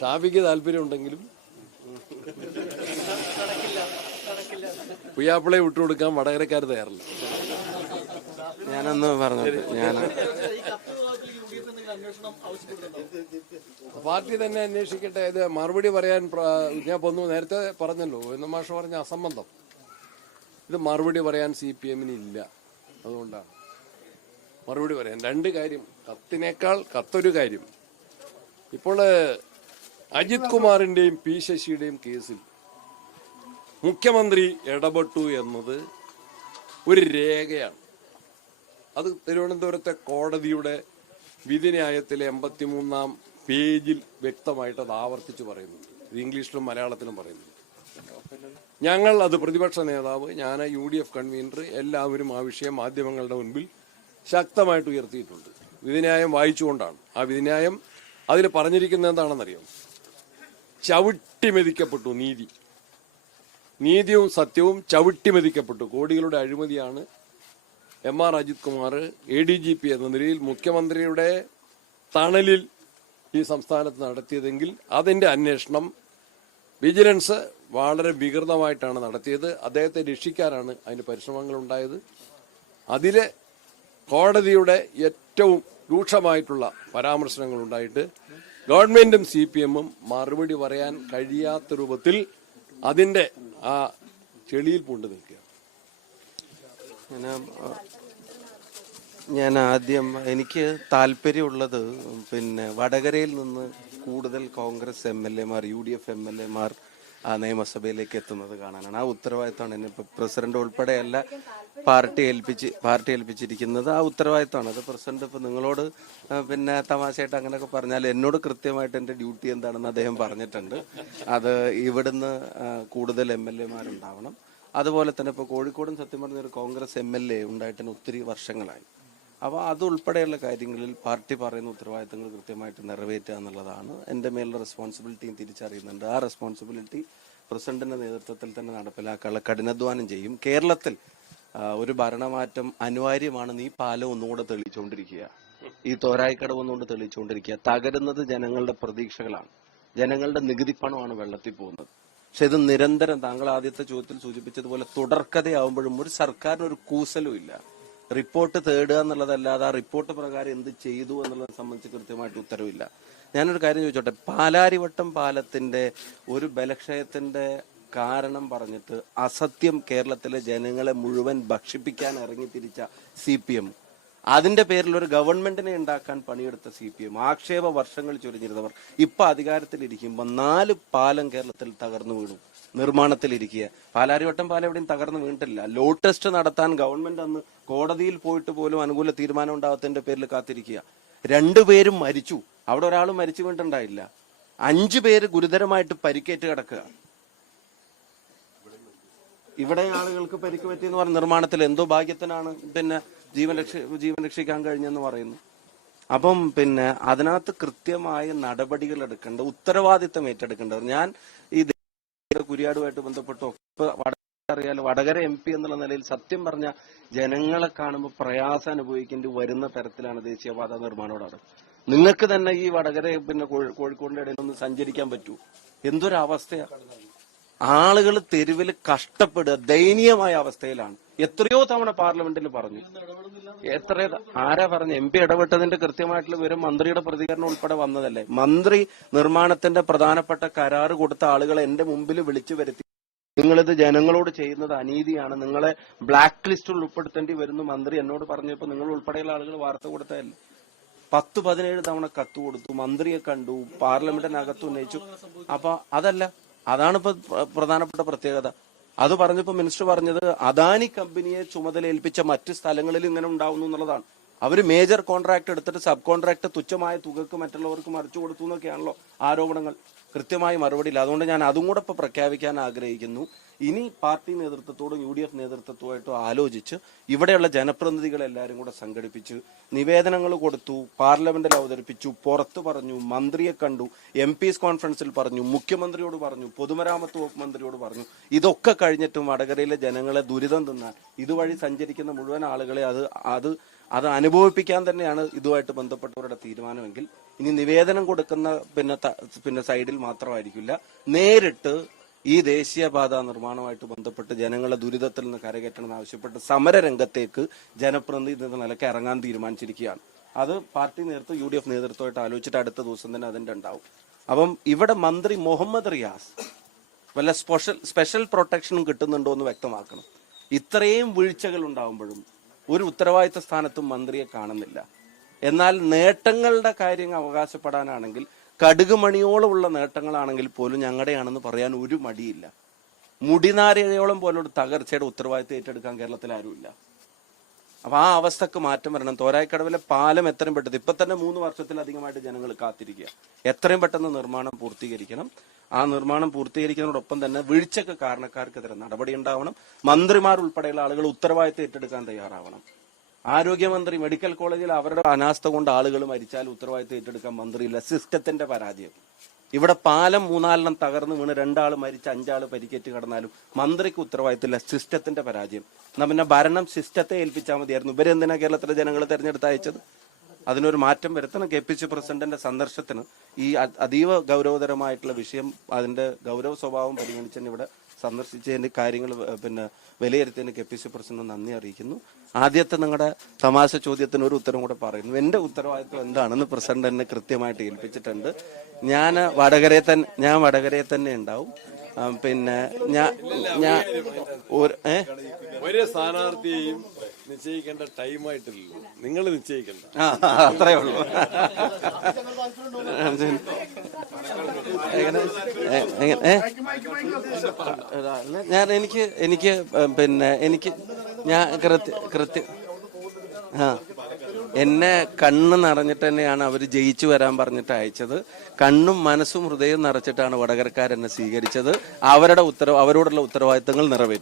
ഷാഫിക്ക് താല്പര്യമുണ്ടെങ്കിലും പുയ്യാപ്പിളെ വിട്ടുകൊടുക്കാൻ വടകരക്കാർ തയ്യാറില്ല. ഞാനൊന്ന് പറഞ്ഞത് പാർട്ടി തന്നെ അന്വേഷിക്കട്ടെ. ഇത് മറുപടി പറയാൻ ഞാൻ നേരത്തെ പറഞ്ഞല്ലോ, എന്ന മാഷ് പറഞ്ഞ അസംബന്ധം. ഇത് മറുപടി പറയാൻ CPM ഇല്ല. അതുകൊണ്ടാണ് മറുപടി പറയാൻ. രണ്ട് കാര്യം, കത്തിനേക്കാൾ കത്തൊരു കാര്യം. ഇപ്പോൾ അജിത് കുമാറിന്റെയും P ശശിയുടെയും കേസിൽ മുഖ്യമന്ത്രി ഇടപെട്ടു എന്നത് ഒരു രേഖയാണ്. അത് തിരുവനന്തപുരത്തെ കോടതിയുടെ വിധിന്യായത്തിലെ 83-ാം പേജിൽ വ്യക്തമായിട്ട് അത് ആവർത്തിച്ച് പറയുന്നുണ്ട്. ഇത് ഇംഗ്ലീഷിലും മലയാളത്തിലും പറയുന്നുണ്ട്. ഞങ്ങൾ അത് പ്രതിപക്ഷ നേതാവ്, ഞാൻ, UDF കൺവീനർ, എല്ലാവരും ആ വിഷയം മാധ്യമങ്ങളുടെ മുൻപിൽ ശക്തമായിട്ട് ഉയർത്തിയിട്ടുണ്ട്. വിധിന്യായം വായിച്ചുകൊണ്ടാണ്. ആ വിധിന്യായം അതിൽ പറഞ്ഞിരിക്കുന്നത് എന്താണെന്നറിയാം? ചവിട്ടിമെതിക്കപ്പെട്ടു നീതിയും സത്യവും ചവിട്ടിമെതിക്കപ്പെട്ടു. കോടികളുടെ അഴിമതിയാണ് MR അജിത് കുമാർ ADGP എന്ന നിലയിൽ മുഖ്യമന്ത്രിയുടെ തണലിൽ ഈ സംസ്ഥാനത്ത് നടത്തിയതെങ്കിൽ അതിന്റെ അന്വേഷണം വിജിലൻസ് വളരെ വികൃതമായിട്ടാണ് നടത്തിയത്. അദ്ദേഹത്തെ രക്ഷിക്കാനാണ് അതിന് പരിശ്രമങ്ങൾ ഉണ്ടായത്. അതിലെ കോടതിയുടെ ഏറ്റവും രൂക്ഷമായിട്ടുള്ള പരാമർശങ്ങൾ ഉണ്ടായിട്ട് ഗവൺമെന്റും CPM-ഉം മറുപടി പറയാൻ കഴിയാത്ത രൂപത്തിൽ അതിന്റെ ആ ചെളിയിൽ പൂണ്ട് നിൽക്കുക. ഞാൻ ആദ്യം എനിക്ക് താല്പര്യമുള്ളത് വടകരയിൽ നിന്ന് കൂടുതൽ കോൺഗ്രസ് MLA-മാർ, UDF MLA-മാർ നിയമസഭയിലേക്ക് എത്തുന്നത് കാണാനാണ്. ആ ഉത്തരവാദിത്തമാണ് എന്നെ ഇപ്പൊ പ്രസിഡന്റ് ഉൾപ്പെടെയല്ല പാർട്ടി ഏൽപ്പിച്ചിരിക്കുന്നത്. ആ ഉത്തരവാദിത്തമാണ്. അത് പ്രസിഡന്റ് ഇപ്പൊ നിങ്ങളോട് തമാശയായിട്ട് അങ്ങനെയൊക്കെ പറഞ്ഞാൽ എന്നോട് കൃത്യമായിട്ട് എന്റെ ഡ്യൂട്ടി എന്താണെന്ന് അദ്ദേഹം പറഞ്ഞിട്ടുണ്ട്. അത് ഇവിടുന്ന് കൂടുതൽ MLA-മാരുണ്ടാവണം. അതുപോലെ തന്നെ ഇപ്പൊ കോഴിക്കോടും സത്യം പറഞ്ഞ ഒരു കോൺഗ്രസ് MLA ഉണ്ടായിട്ട് ഒത്തിരി വർഷങ്ങളായി. അപ്പോൾ അതുൾപ്പെടെയുള്ള കാര്യങ്ങളിൽ പാർട്ടി പറയുന്ന ഉത്തരവാദിത്തങ്ങൾ കൃത്യമായിട്ട് നിറവേറ്റുക എന്നുള്ളതാണ് എൻ്റെ മേലുള്ള റെസ്പോൺസിബിലിറ്റിയും തിരിച്ചറിയുന്നുണ്ട്. ആ റെസ്പോൺസിബിലിറ്റി പ്രസിഡന്റിന്റെ നേതൃത്വത്തിൽ തന്നെ നടപ്പിലാക്കാനുള്ള കഠിനാധ്വാനം ചെയ്യും. കേരളത്തിൽ ഒരു ഭരണമാറ്റം അനിവാര്യമാണെന്ന് ഈ പാലം ഒന്നുകൂടെ തെളിയിച്ചുകൊണ്ടിരിക്കുക, ഈ തോരായിക്കടവ് ഒന്നുകൊണ്ട് തെളിയിച്ചുകൊണ്ടിരിക്കുക. തകരുന്നത് ജനങ്ങളുടെ പ്രതീക്ഷകളാണ്, ജനങ്ങളുടെ നികുതിപ്പണമാണ് വെള്ളത്തിൽ പോകുന്നത്. പക്ഷെ ഇത് നിരന്തരം താങ്കൾ ആദ്യത്തെ ചോദ്യത്തിൽ സൂചിപ്പിച്ചതുപോലെ തുടർക്കഥയാവുമ്പോഴും ഒരു സർക്കാരിന് ഒരു കൂസലും ഇല്ല. റിപ്പോർട്ട് തേടുക എന്നുള്ളതല്ലാതെ ആ റിപ്പോർട്ട് പ്രകാരം എന്ത് ചെയ്തു എന്നുള്ളതിനെ സംബന്ധിച്ച് കൃത്യമായിട്ട് ഉത്തരവില്ല. ഞാനൊരു കാര്യം ചോദിച്ചോട്ടെ, പാലാരിവട്ടം പാലത്തിന്റെ ഒരു ബലക്ഷയത്തിന്റെ കാരണം പറഞ്ഞിട്ട് അസത്യം കേരളത്തിലെ ജനങ്ങളെ മുഴുവൻ ഭക്ഷിപ്പിക്കാൻ ഇറങ്ങിത്തിരിച്ച CPM, അതിന്റെ പേരിൽ ഒരു ഗവൺമെന്റിനെ ഉണ്ടാക്കാൻ പണിയെടുത്ത CPM, ആക്ഷേപ വർഷങ്ങൾ ചൊരിഞ്ഞിരുന്നവർ ഇപ്പൊ അധികാരത്തിലിരിക്കുമ്പോൾ 4 പാലം കേരളത്തിൽ തകർന്നു വീണു, നിർമ്മാണത്തിലിരിക്കുക. പാലാരിവട്ടം പാലം എവിടെയും തകർന്നു വീണിട്ടില്ല. ലോ ടെസ്റ്റ് നടത്താൻ ഗവൺമെന്റ് അന്ന് കോടതിയിൽ പോയിട്ട് പോലും അനുകൂല തീരുമാനം ഉണ്ടാവാത്തതിന്റെ പേരിൽ കാത്തിരിക്കുക. 2 പേരും മരിച്ചു. അവിടെ ഒരാളും മരിച്ചു വീണിട്ടുണ്ടായില്ല. 5 പേര് ഗുരുതരമായിട്ട് പരിക്കേറ്റ് കിടക്കുക. ഇവിടെ ആളുകൾക്ക് പരിക്ക് പറ്റിയെന്ന് പറഞ്ഞ നിർമ്മാണത്തിൽ എന്തോ ഭാഗ്യത്തിനാണ് ജീവൻ രക്ഷിക്കാൻ കഴിഞ്ഞെന്ന് പറയുന്നു. അപ്പം അതിനകത്ത് കൃത്യമായ നടപടികൾ എടുക്കേണ്ട, ഉത്തരവാദിത്തം ഏറ്റെടുക്കേണ്ടത്. ഞാൻ ഈ കുരിയാടുമായിട്ട് ബന്ധപ്പെട്ടു അറിയാലോ, വടകര MP എന്നുള്ള നിലയിൽ സത്യം പറഞ്ഞ ജനങ്ങളെ കാണുമ്പോൾ പ്രയാസം അനുഭവിക്കേണ്ടി വരുന്ന തരത്തിലാണ് ദേശീയപാത നിർമ്മാണോടാണ്. നിങ്ങൾക്ക് തന്നെ ഈ വടകര കോഴിക്കോടിന്റെ ഇടയിൽ ഒന്ന് സഞ്ചരിക്കാൻ പറ്റൂ? എന്തൊരവസ്ഥയാണ്! ആളുകൾ തെരുവിൽ കഷ്ടപ്പെടുക, ദയനീയമായ അവസ്ഥയിലാണ്. എത്രയോ തവണ പാർലമെന്റിൽ പറഞ്ഞു. ആരാ പറഞ്ഞു? MP ഇടപെട്ടതിന്റെ കൃത്യമായിട്ടുള്ള വിവരം മന്ത്രിയുടെ പ്രതികരണം ഉൾപ്പെടെ വന്നതല്ലേ? മന്ത്രി നിർമ്മാണത്തിന്റെ പ്രധാനപ്പെട്ട കരാറ് കൊടുത്ത ആളുകളെ എന്റെ മുമ്പിൽ വിളിച്ചു വരുത്തി, നിങ്ങളിത് ജനങ്ങളോട് ചെയ്യുന്നത് അനീതിയാണ്, നിങ്ങളെ ബ്ലാക്ക് ലിസ്റ്റിൽ ഉൾപ്പെടുത്തേണ്ടി വരുന്നു മന്ത്രി എന്നോട് പറഞ്ഞപ്പോ നിങ്ങൾ ഉൾപ്പെടെയുള്ള ആളുകൾ വാർത്ത കൊടുത്തതല്ലേ? 10-17 തവണ കത്ത് കൊടുത്തു, മന്ത്രിയെ കണ്ടു, പാർലമെന്റിനകത്ത് ഉന്നയിച്ചു. അപ്പൊ അതാണ് ഇപ്പൊ പ്രധാനപ്പെട്ട പ്രത്യേകത. അത് പറഞ്ഞപ്പോ മിനിസ്റ്റർ പറഞ്ഞത് അദാനി കമ്പനിയെ ചുമതല ഏൽപ്പിച്ച മറ്റ് സ്ഥലങ്ങളിൽ ഇങ്ങനെ ഉണ്ടാവുന്നു എന്നുള്ളതാണ്. അവര് മേജർ കോൺട്രാക്ട് എടുത്തിട്ട് സബ് കോൺട്രാക്ട് തുച്ഛമായ തുകക്ക് മറ്റുള്ളവർക്ക് മറിച്ചു കൊടുത്തു എന്നൊക്കെയാണല്ലോ ആരോപണങ്ങൾ. കൃത്യമായി മറുപടിയില്ല. അതുകൊണ്ട് ഞാൻ അതും കൂടെ ഇപ്പൊ പ്രഖ്യാപിക്കാൻ ആഗ്രഹിക്കുന്നു. ഇനി പാർട്ടി നേതൃത്വത്തോടും UDF നേതൃത്വത്തുമായിട്ടും ആലോചിച്ച് ഇവിടെയുള്ള ജനപ്രതിനിധികളെല്ലാവരും കൂടെ സംഘടിപ്പിച്ച് നിവേദനങ്ങൾ കൊടുത്തു, പാർലമെന്റിൽ അവതരിപ്പിച്ചു, പുറത്ത് പറഞ്ഞു, മന്ത്രിയെ കണ്ടു, MPs കോൺഫറൻസിൽ പറഞ്ഞു, മുഖ്യമന്ത്രിയോട് പറഞ്ഞു, പൊതുമരാമത്ത് വകുപ്പ് മന്ത്രിയോട് പറഞ്ഞു. ഇതൊക്കെ കഴിഞ്ഞിട്ടും വടകരയിലെ ജനങ്ങളെ ദുരിതം തിന്നാൽ ഇതുവഴി സഞ്ചരിക്കുന്ന മുഴുവൻ ആളുകളെ അത് അത് അനുഭവിപ്പിക്കാൻ തന്നെയാണ് ഇതുമായിട്ട് ബന്ധപ്പെട്ടവരുടെ തീരുമാനമെങ്കിൽ ഇനി നിവേദനം കൊടുക്കുന്ന പിന്നെ സൈഡിൽ മാത്രമായിരിക്കില്ല, നേരിട്ട് ഈ ദേശീയപാത നിർമ്മാണവുമായിട്ട് ബന്ധപ്പെട്ട് ജനങ്ങളെ ദുരിതത്തിൽ നിന്ന് കരകയറ്റണമെന്ന് ആവശ്യപ്പെട്ട് സമരരംഗത്തേക്ക് ജനപ്രതിനിധി എന്ന നിലയ്ക്ക് ഇറങ്ങാൻ തീരുമാനിച്ചിരിക്കുകയാണ്. അത് പാർട്ടി നേതൃത്വം UDF നേതൃത്വമായിട്ട് ആലോചിച്ചിട്ട് അടുത്ത ദിവസം തന്നെ അതിൻ്റെ ഉണ്ടാവും. അപ്പം ഇവിടെ മന്ത്രി മുഹമ്മദ് റിയാസ് വല്ല സ്പെഷ്യൽ പ്രൊട്ടക്ഷനും കിട്ടുന്നുണ്ടോ എന്ന് വ്യക്തമാക്കണം. ഇത്രയും വീഴ്ചകൾ ഉണ്ടാകുമ്പോഴും ഒരു ഉത്തരവാദിത്ത സ്ഥാനത്തും മന്ത്രിയെ കാണുന്നില്ല. എന്നാൽ നേട്ടങ്ങളുടെ കാര്യം അവകാശപ്പെടാനാണെങ്കിൽ കടുകുമണിയോളമുള്ള നേട്ടങ്ങളാണെങ്കിൽ പോലും ഞങ്ങളുടെയാണെന്ന് പറയാൻ ഒരു മടിയില്ല. മുടിനാരയോളം പോലൊരു തകർച്ചയുടെ ഉത്തരവാദിത്തം ഏറ്റെടുക്കാൻ കേരളത്തിൽ ആരുമില്ല. അപ്പൊ ആ അവസ്ഥക്ക് മാറ്റം വരണം. തോരായിക്കടവിലെ പാലം എത്രയും പെട്ടെന്ന്, ഇപ്പൊ തന്നെ 3 വർഷത്തിലധികമായിട്ട് ജനങ്ങൾ കാത്തിരിക്കുക, എത്രയും പെട്ടെന്ന് നിർമ്മാണം പൂർത്തീകരിക്കണം. ആ നിർമ്മാണം പൂർത്തീകരിക്കുന്നതോടൊപ്പം തന്നെ വീഴ്ചക്ക് കാരണക്കാർക്കെതിരെ നടപടി ഉണ്ടാവണം. മന്ത്രിമാർ ഉൾപ്പെടെയുള്ള ആളുകൾ ഉത്തരവാദിത്തം ഏറ്റെടുക്കാൻ തയ്യാറാവണം. ആരോഗ്യമന്ത്രി മെഡിക്കൽ കോളേജിൽ അവരുടെ അനാസ്ഥ കൊണ്ട് ആളുകൾ മരിച്ചാൽ ഉത്തരവാദിത്തം ഏറ്റെടുക്കാൻ മന്ത്രിയില്ല. സിസ്റ്റത്തിന്റെ പരാജയം. ഇവിടെ പാലം 3-4 തകർന്ന് വീണ് 2 ആൾ മരിച്ച് 5 ആൾ പരിക്കേറ്റ് കിടന്നാലും മന്ത്രിക്ക് ഉത്തരവാദിത്തമില്ല. സിസ്റ്റത്തിന്റെ പരാജയം. എന്നാ പിന്നെ ഭരണം സിസ്റ്റത്തെ ഏൽപ്പിച്ചാൽ മതിയായിരുന്നു. ഇവരെന്തിനാ കേരളത്തിലെ ജനങ്ങൾ തെരഞ്ഞെടുത്ത് അയച്ചത്? അതിനൊരു മാറ്റം വരുത്തണം. KPC പ്രസിഡന്റിന്റെ സന്ദർശനത്തിന് ഈ അതീവ ഗൗരവതരമായിട്ടുള്ള വിഷയം, അതിന്റെ ഗൗരവ സ്വഭാവം പരിഗണിച്ച് ഇവിടെ സന്ദർശിച്ചതിന്റെ കാര്യങ്ങൾ വിലയിരുത്തിയതിന് KPC പ്രസിഡന്റ് നന്ദി അറിയിക്കുന്നു. ആദ്യത്തെ നിങ്ങളുടെ തമാശ ചോദ്യത്തിന് ഒരു ഉത്തരം കൂടെ പറയുന്നു. എന്റെ ഉത്തരവാദിത്വം എന്താണെന്ന് പ്രസിഡന്റ് എന്നെ കൃത്യമായിട്ട് ഏൽപ്പിച്ചിട്ടുണ്ട്. ഞാൻ വടകരയിൽ തന്നെ ഉണ്ടാവും. ഒരു സ്ഥാനാർത്ഥിയെയും നിശ്ചയിക്കേണ്ട ടൈമായിട്ടില്ലല്ലോ, നിങ്ങൾ നിശ്ചയിക്കണ്ട. അത്രേ ഉള്ളൂ. എന്നെ കണ്ണ് നിറഞ്ഞിട്ട് തന്നെയാണ് അവർ ജയിച്ചു വരാൻ പറഞ്ഞിട്ട് അയച്ചത്. കണ്ണും മനസ്സും ഹൃദയവും നിറച്ചിട്ടാണ് വടകരക്കാരെന്നെ സ്വീകരിച്ചത്. അവരോടുള്ള ഉത്തരവാദിത്തങ്ങൾ നിറവേറ്റും.